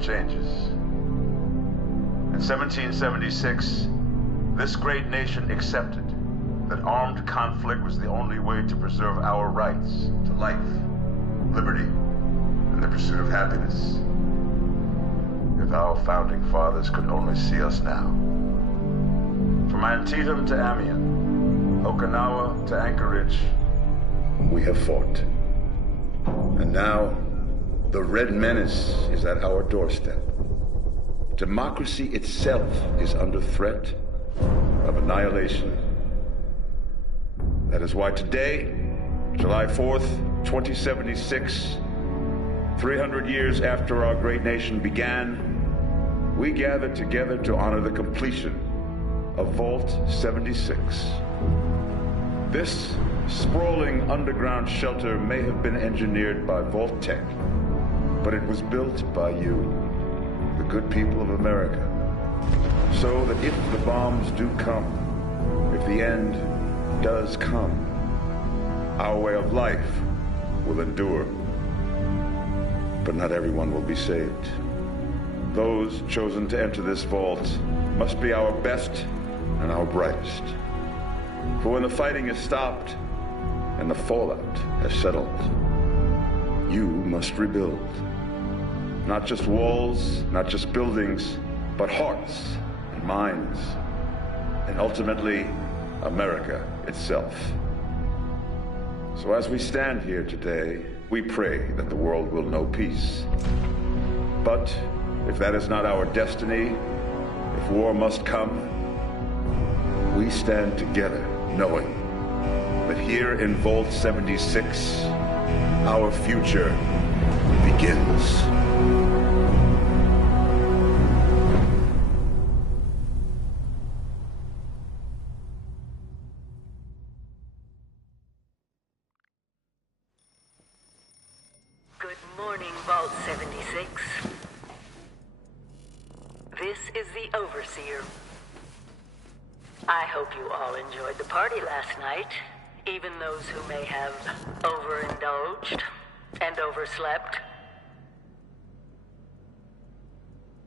changes. In 1776, this great nation accepted that armed conflict was the only way to preserve our rights to life, liberty, and the pursuit of happiness. If our founding fathers could only see us now. From Antietam to Amiens, Okinawa to Anchorage, we have fought. And now, the Red Menace is at our doorstep. Democracy itself is under threat of annihilation. That is why today, July 4th, 2076, 300 years after our great nation began, we gather together to honor the completion of Vault 76. This sprawling underground shelter may have been engineered by Vault-Tec, but it was built by you, the good people of America, so that if the bombs do come, if the end does come, our way of life will endure. But not everyone will be saved. Those chosen to enter this vault must be our best and our brightest. For when the fighting is stopped and the fallout has settled, you must rebuild. Not just walls, not just buildings, but hearts and minds, and ultimately, America itself. So as we stand here today, we pray that the world will know peace. But if that is not our destiny, if war must come, we stand together knowing that here in Vault 76, our future begins. Good morning, Vault 76. This is the Overseer. I hope you all enjoyed the party last night, even those who may have overindulged and overslept.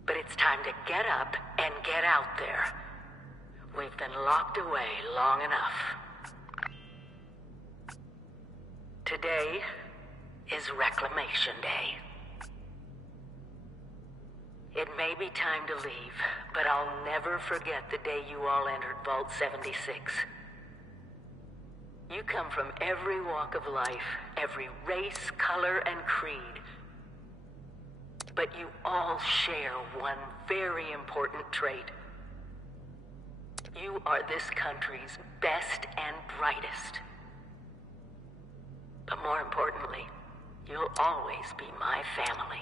But it's time to get up and get out there. We've been locked away long enough. Today is Reclamation Day. It may be time to leave, but I'll never forget the day you all entered Vault 76. You come from every walk of life, every race, color, and creed. But you all share one very important trait. You are this country's best and brightest. But more importantly, you'll always be my family.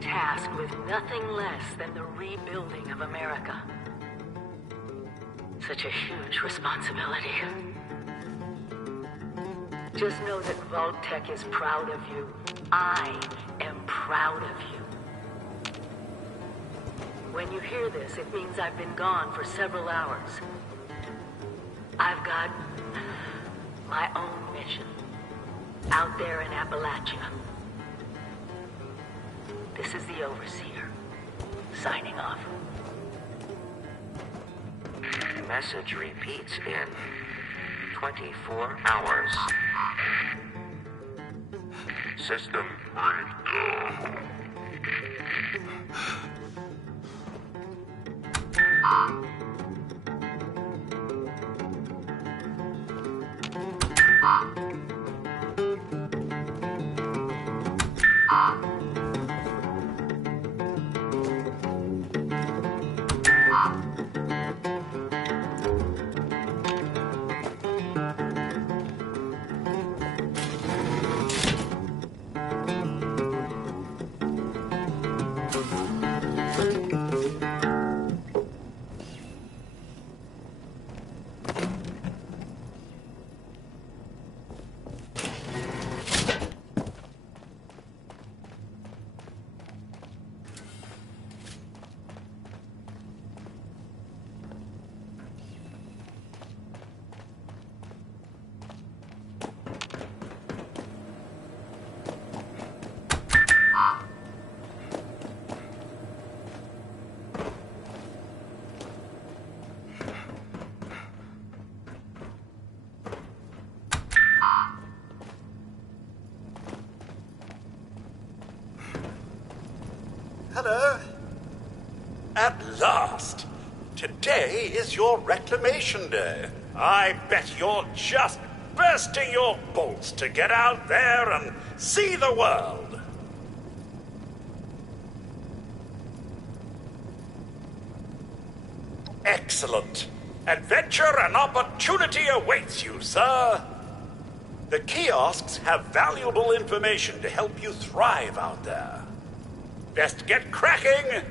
tasked with nothing less than the rebuilding of America. Such a huge responsibility. Just know that Vault-Tec is proud of you. I am proud of you. When you hear this, it means I've been gone for several hours. I've got my own mission out there in Appalachia. This is the Overseer, signing off. Message repeats in 24 hours. System breakdown. Hello. At last! Today is your reclamation day. I bet you're just bursting your bolts to get out there and see the world. Excellent. Adventure and opportunity awaits you, sir. The kiosks have valuable information to help you thrive out there. Best get cracking!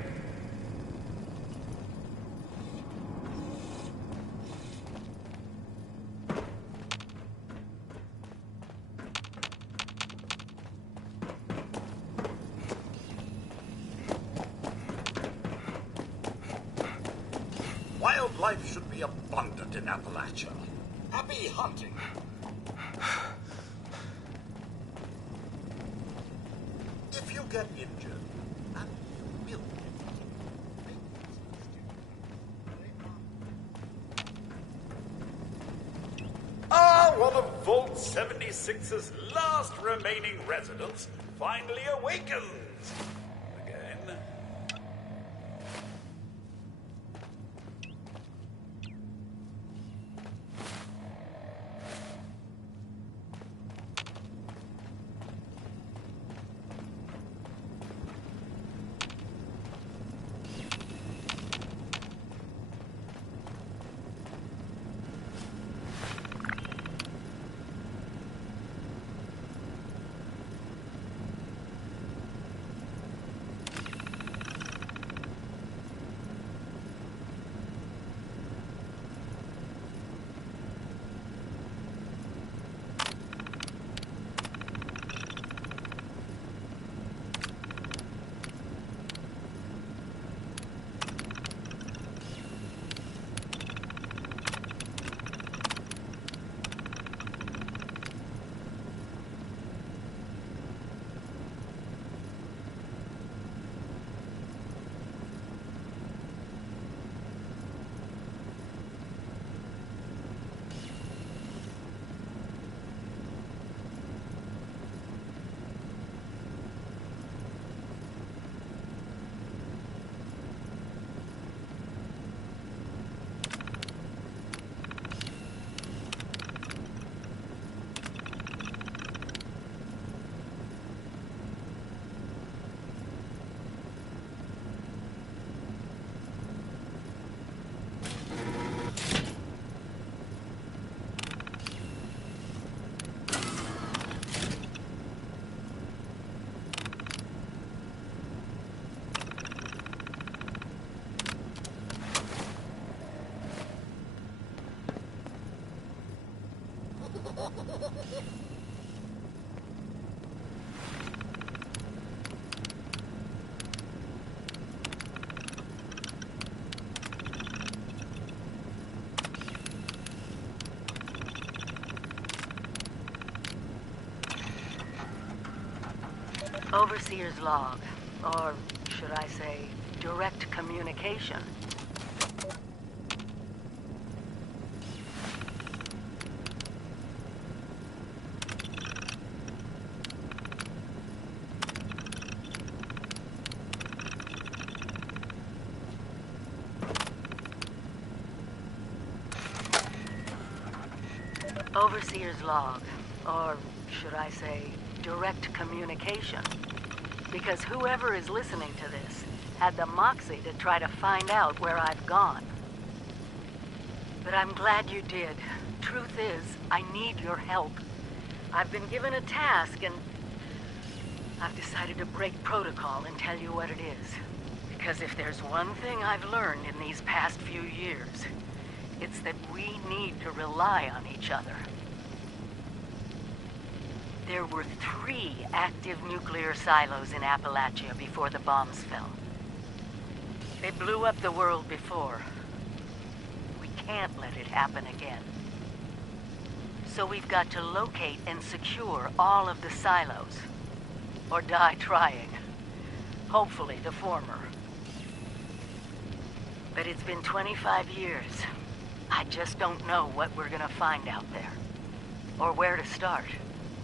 Wildlife should be abundant in Appalachia. Happy hunting! If you get injured, and you will one of Vault 76's last remaining residents finally awakens. Again. Overseer's log, or should I say, direct communication. Overseer's log, or should I say, direct communication. Because whoever is listening to this had the moxie to try to find out where I've gone. But I'm glad you did. Truth is, I need your help. I've been given a task and I've decided to break protocol and tell you what it is. Because if there's one thing I've learned in these past few years, it's that we need to rely on each other. There were 3 active nuclear silos in Appalachia before the bombs fell. They blew up the world before. We can't let it happen again. So we've got to locate and secure all of the silos. Or die trying. Hopefully the former. But it's been 25 years. I just don't know what we're gonna find out there. Or where to start.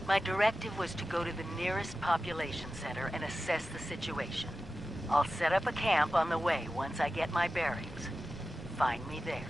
My directive was to go to the nearest population center and assess the situation. I'll set up a camp on the way once I get my bearings. Find me there.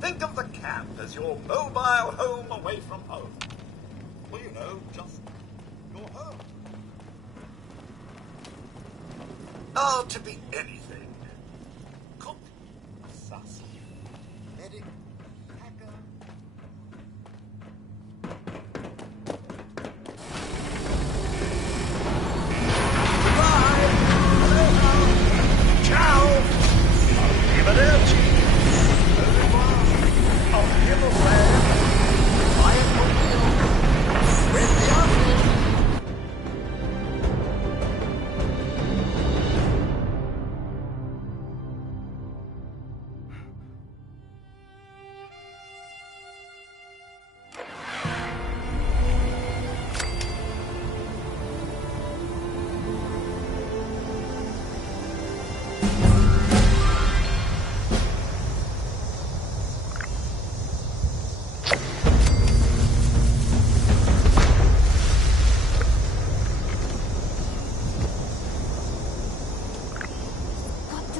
Think of the camp as your mobile home away from home. Well, you know, just your home. Oh, to be anything. Cook, assassin, medic, hacker. Goodbye! Ciao! Arrivederci!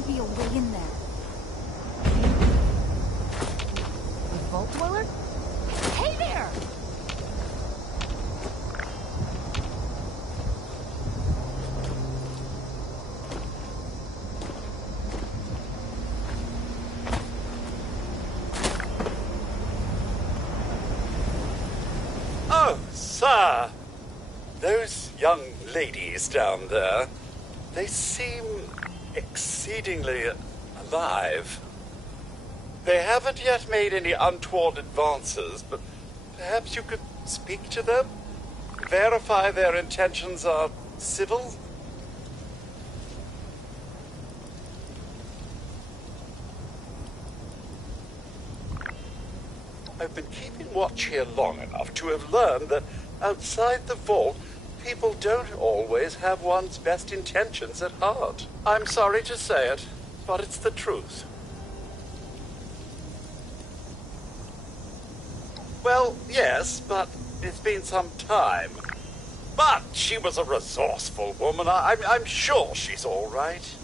Be a way in there. A vault dweller? Hey there! Oh, sir. Those young ladies down there, they seem exceedingly alive. They haven't yet made any untoward advances, but perhaps you could speak to them? Verify their intentions are civil? I've been keeping watch here long enough to have learned that outside the vault, people don't always have one's best intentions at heart. I'm sorry to say it, but it's the truth. Well, yes, but it's been some time. But she was a resourceful woman. I'm sure she's all right.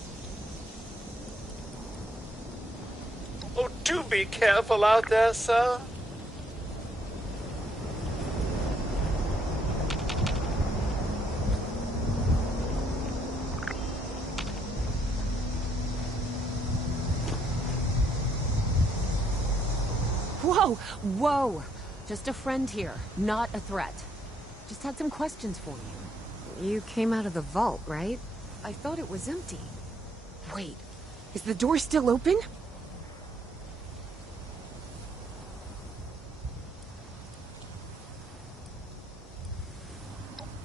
Oh, do be careful out there, sir. Whoa! Whoa! Just a friend here, not a threat. Just had some questions for you. You came out of the vault, right? I thought it was empty. Wait, is the door still open?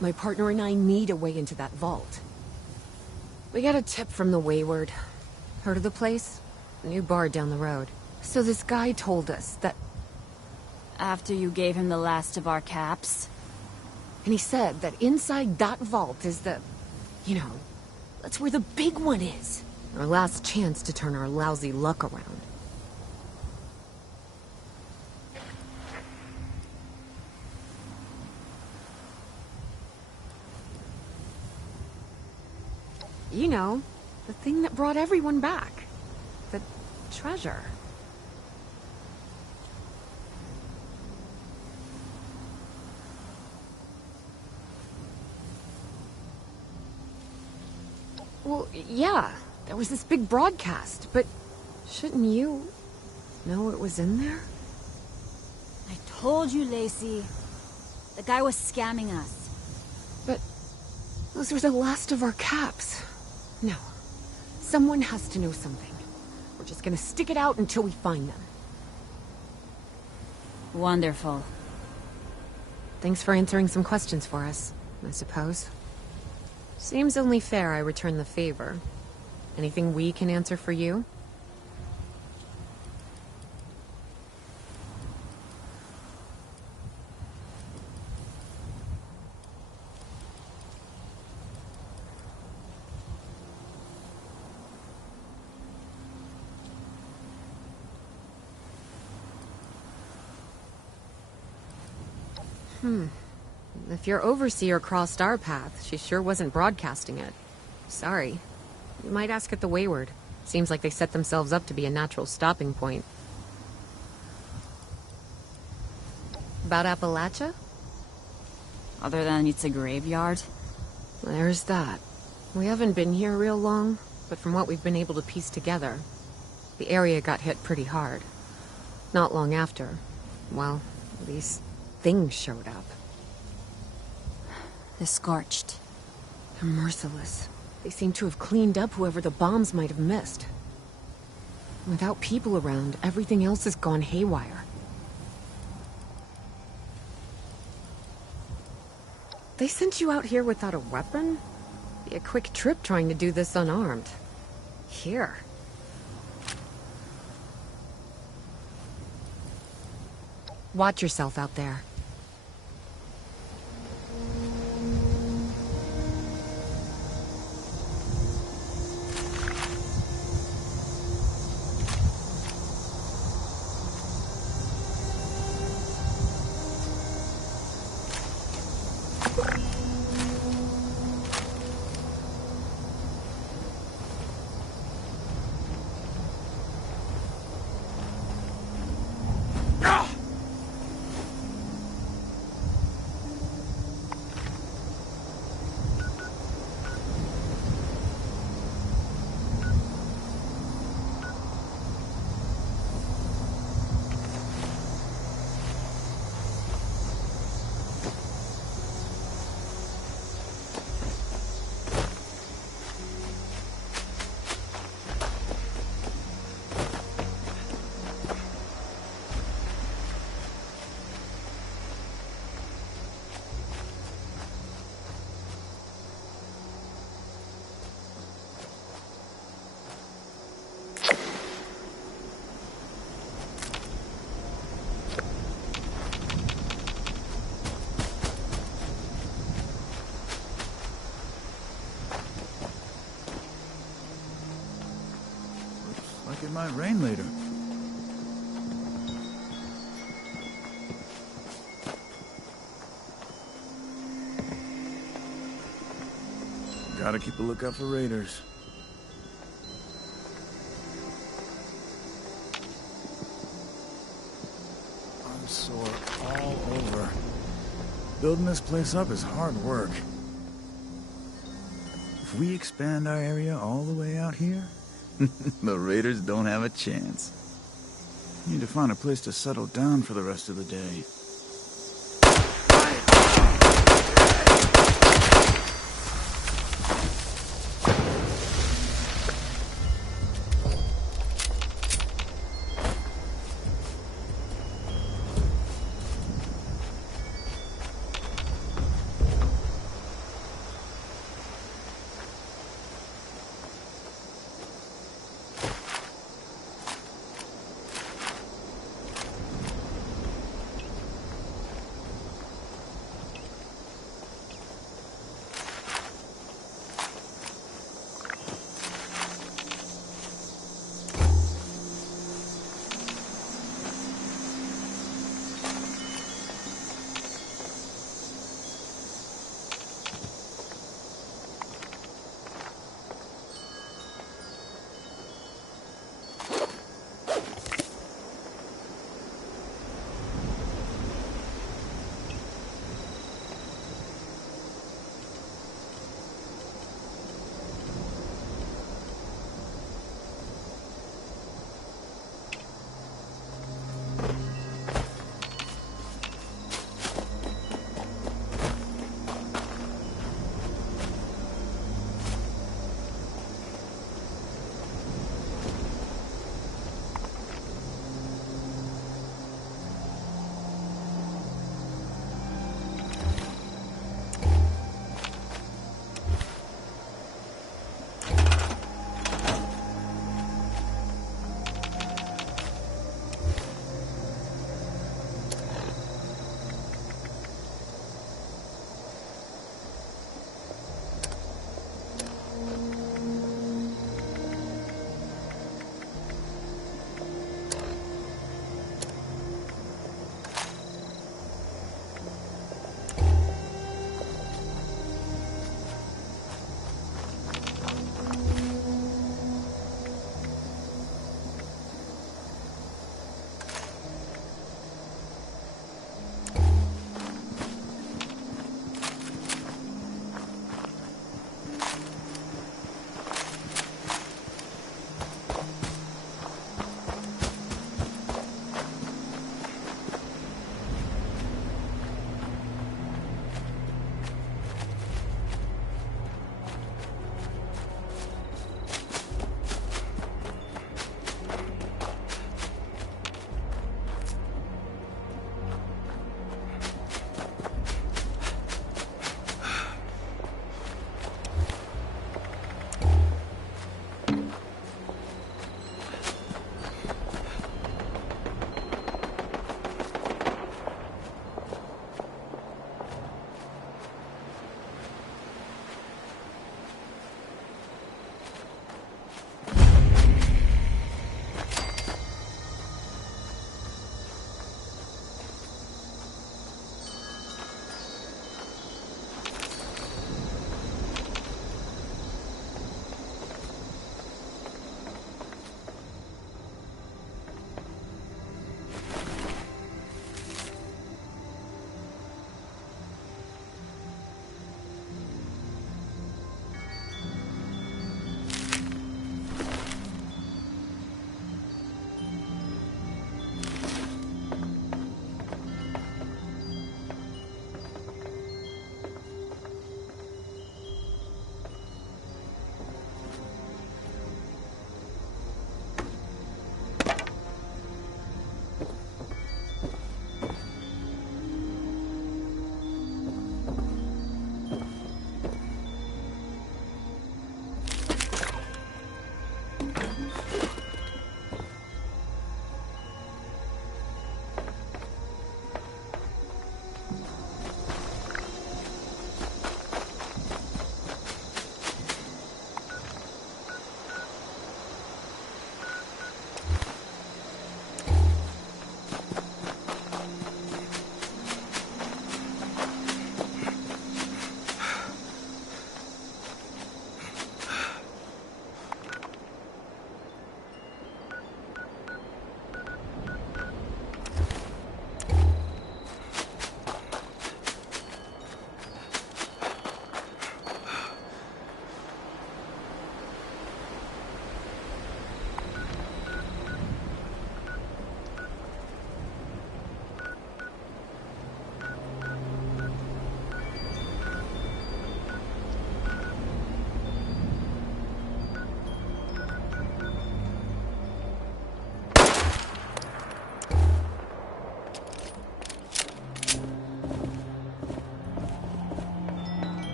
My partner and I need a way into that vault. We got a tip from the Wayward. Heard of the place? New bar down the road. So this guy told us that... After you gave him the last of our caps? And he said that inside that vault is the... You know, that's where the big one is. Our last chance to turn our lousy luck around. You know, the thing that brought everyone back. The treasure. Well, yeah, there was this big broadcast, but shouldn't you know it was in there? I told you, Lacey. The guy was scamming us. But those were the last of our caps. No. Someone has to know something. We're just gonna stick it out until we find them. Wonderful. Thanks for answering some questions for us, I suppose. Seems only fair I return the favor. Anything we can answer for you? If your overseer crossed our path, she sure wasn't broadcasting it. Sorry. You might ask at the Wayward. Seems like they set themselves up to be a natural stopping point. About Appalachia? Other than it's a graveyard? There's that. We haven't been here real long, but from what we've been able to piece together, the area got hit pretty hard. Not long after, well, these things showed up. The Scorched. They're merciless. They seem to have cleaned up whoever the bombs might have missed. Without people around, everything else has gone haywire. They sent you out here without a weapon? Be a quick trip trying to do this unarmed. Here. Watch yourself out there. Like it might rain later. Gotta keep a lookout for raiders. I'm sore all over. Building this place up is hard work. If we expand our area all the way out here, the raiders don't have a chance. Need to find a place to settle down for the rest of the day.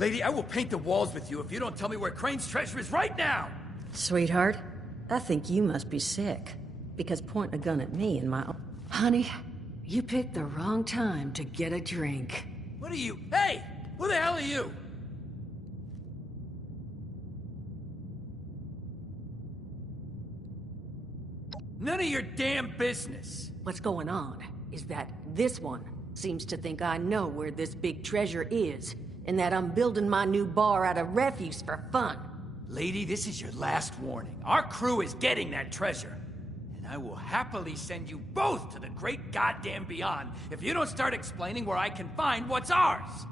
Lady, I will paint the walls with you if you don't tell me where Crane's treasure is right now! Sweetheart, I think you must be sick. Because pointing a gun at me and my... Honey, you picked the wrong time to get a drink. What are you... Hey! Who the hell are you? None of your damn business! What's going on is that this one seems to think I know where this big treasure is, and that I'm building my new bar out of refuse for fun. Lady, this is your last warning. Our crew is getting that treasure. And I will happily send you both to the great goddamn beyond if you don't start explaining where I can find what's ours!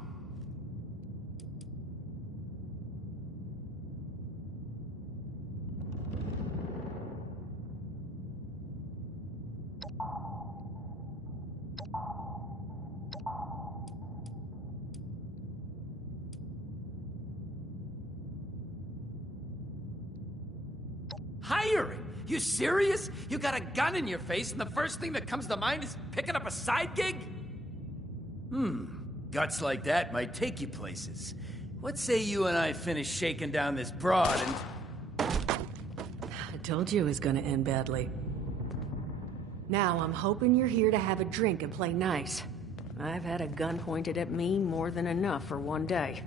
Hiring? You serious? You got a gun in your face and the first thing that comes to mind is picking up a side gig? Guts like that might take you places. What say you and I finish shaking down this broad and... I told you it was gonna end badly. Now I'm hoping you're here to have a drink and play nice. I've had a gun pointed at me more than enough for one day.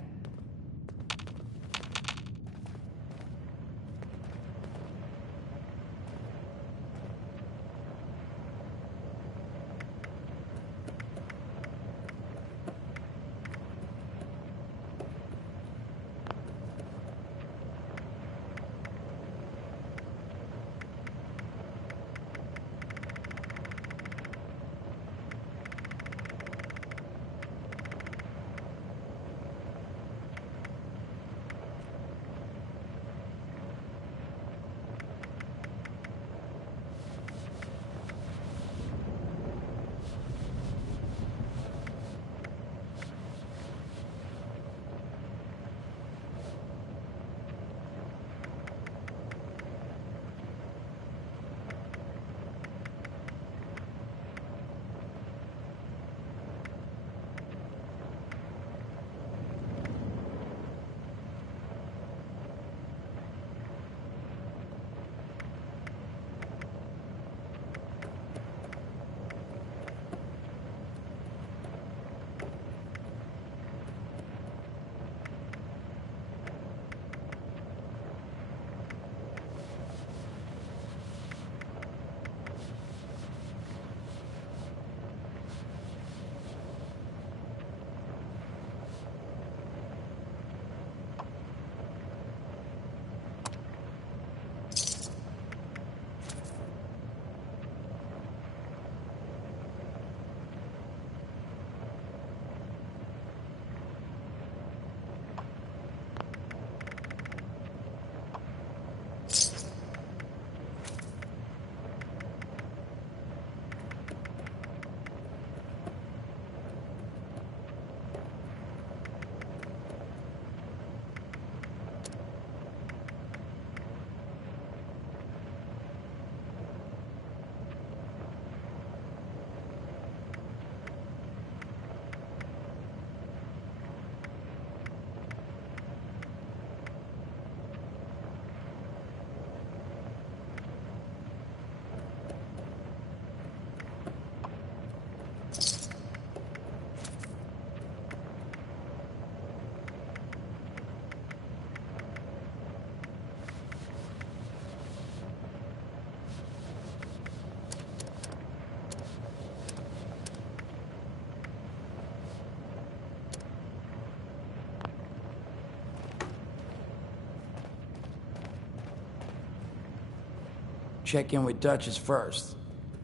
Check in with Duchess first.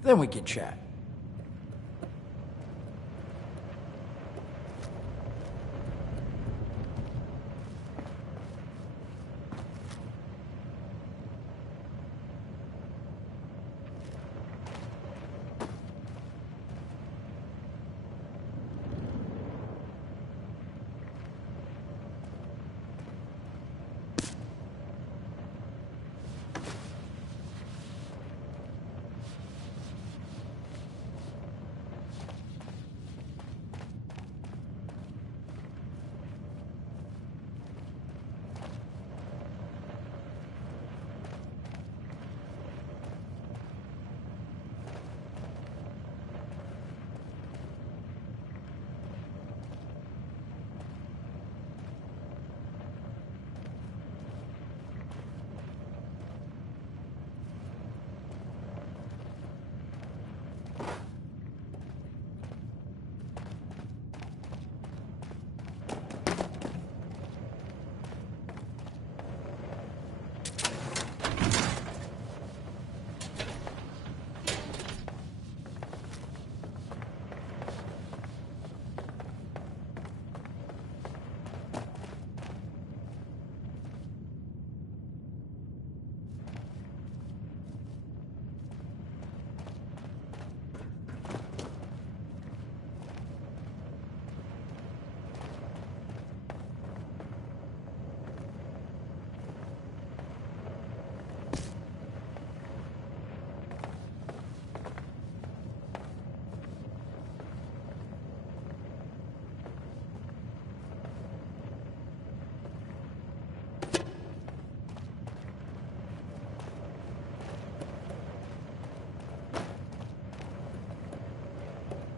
Then we can chat.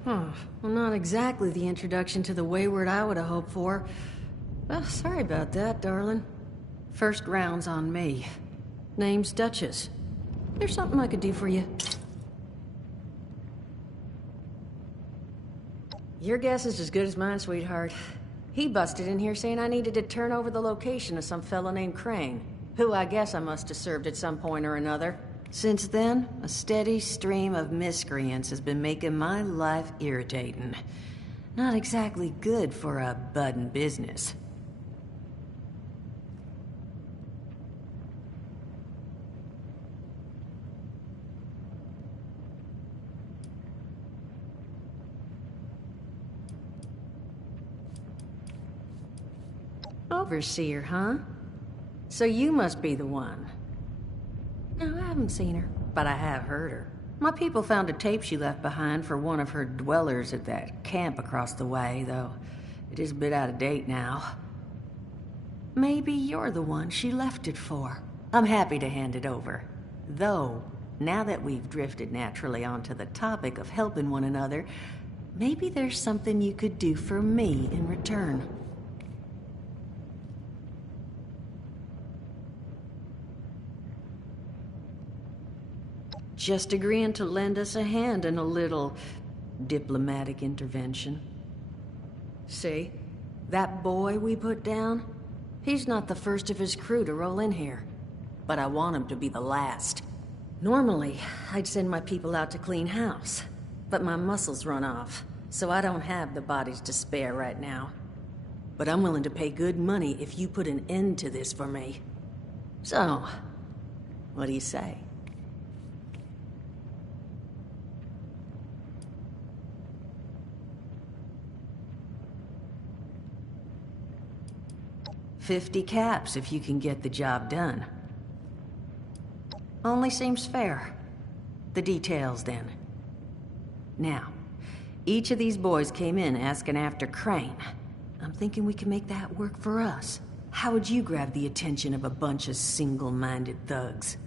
Huh. Well, not exactly the introduction to the Wayward I would have hoped for. Well, sorry about that, darling. First round's on me. Name's Duchess. There's something I could do for you. Your guess is as good as mine, sweetheart. He busted in here saying I needed to turn over the location of some fellow named Crane, who I guess I must have served at some point or another. Since then, a steady stream of miscreants has been making my life irritating. Not exactly good for a budding business. Overseer, huh? So you must be the one. No, I haven't seen her, but I have heard her. My people found a tape she left behind for one of her dwellers at that camp across the way, though it is a bit out of date now. Maybe you're the one she left it for. I'm happy to hand it over. Though, now that we've drifted naturally onto the topic of helping one another, maybe there's something you could do for me in return. Just agreeing to lend us a hand in a little diplomatic intervention. See, that boy we put down? He's not the first of his crew to roll in here, but I want him to be the last. Normally, I'd send my people out to clean house, but my muscles run off, so I don't have the bodies to spare right now. But I'm willing to pay good money if you put an end to this for me. So, what do you say? $50 caps if you can get the job done. Only seems fair. The details, then. Now, each of these boys came in asking after Crane. I'm thinking we can make that work for us. How would you grab the attention of a bunch of single-minded thugs?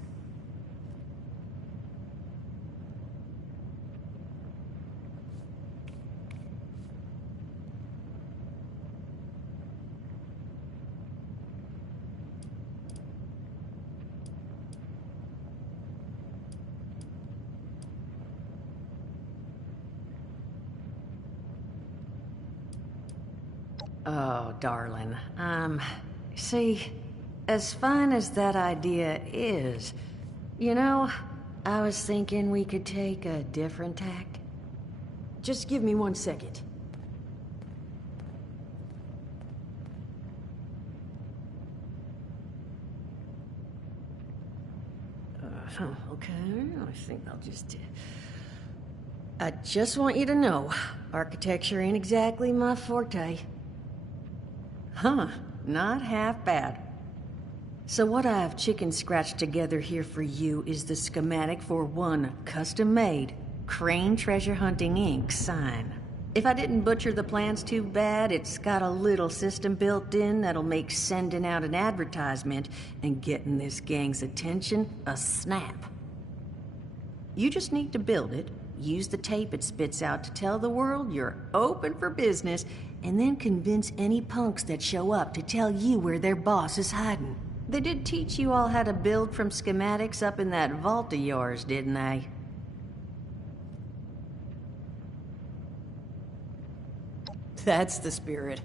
Oh, darling. See, as fine as that idea is, you know, I was thinking we could take a different tack. Just give me 1 second. Okay, I think I'll just... I just want you to know, architecture ain't exactly my forte. Huh, not half bad. So what I've chicken scratched together here for you is the schematic for one custom-made Crane Treasure Hunting Inc. sign. If I didn't butcher the plans too bad, it's got a little system built in that'll make sending out an advertisement and getting this gang's attention a snap. You just need to build it, use the tape it spits out to tell the world you're open for business, and then convince any punks that show up to tell you where their boss is hiding. They did teach you all how to build from schematics up in that vault of yours, didn't they? That's the spirit.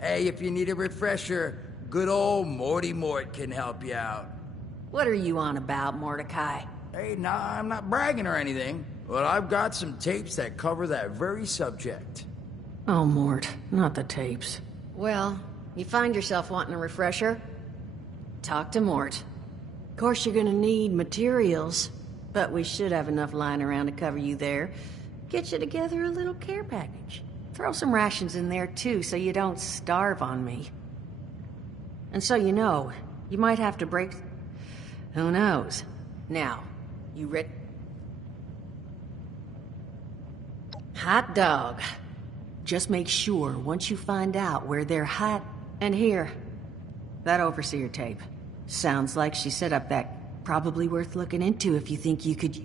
Hey, if you need a refresher, good old Morty Mort can help you out. What are you on about, Mordecai? Hey, nah, I'm not bragging or anything, but I've got some tapes that cover that very subject. Oh, Mort, not the tapes. Well, you find yourself wanting a refresher? Talk to Mort. Of course you're gonna need materials, but we should have enough lying around to cover you there. Get you together a little care package. Throw some rations in there too, so you don't starve on me. And so you know, you might have to break... Who knows? Now, you ready? Hot dog. Just make sure, once you find out where they're hot... And here, that Overseer tape. Sounds like she set up that. Probably worth looking into if you think you could...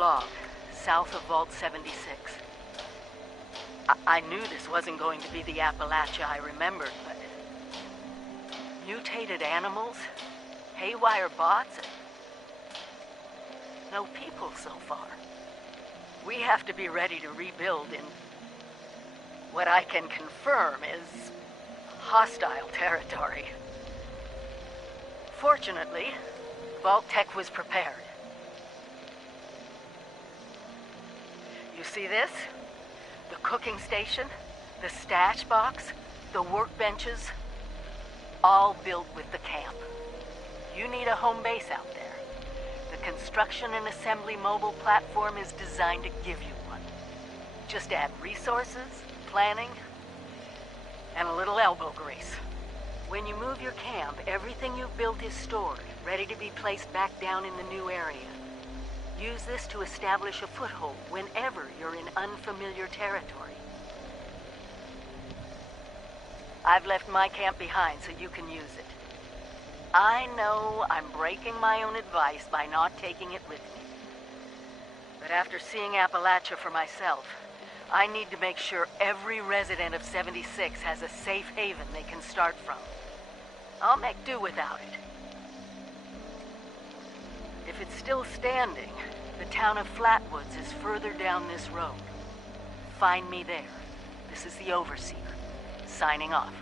log, south of Vault 76. I knew this wasn't going to be the Appalachia I remembered, but... mutated animals, haywire bots, and no people so far. We have to be ready to rebuild in what I can confirm is hostile territory. Fortunately, Vault-Tec was prepared. You see this? The cooking station, the stash box, the workbenches, all built with the camp. You need a home base out there. The construction and assembly mobile platform is designed to give you one. Just add resources, planning, and a little elbow grease. When you move your camp, everything you've built is stored, ready to be placed back down in the new area. Use this to establish a foothold whenever you're in unfamiliar territory. I've left my camp behind so you can use it. I know I'm breaking my own advice by not taking it with me. But after seeing Appalachia for myself, I need to make sure every resident of 76 has a safe haven they can start from. I'll make do without it. If it's still standing, the town of Flatwoods is further down this road. Find me there. This is the Overseer, signing off.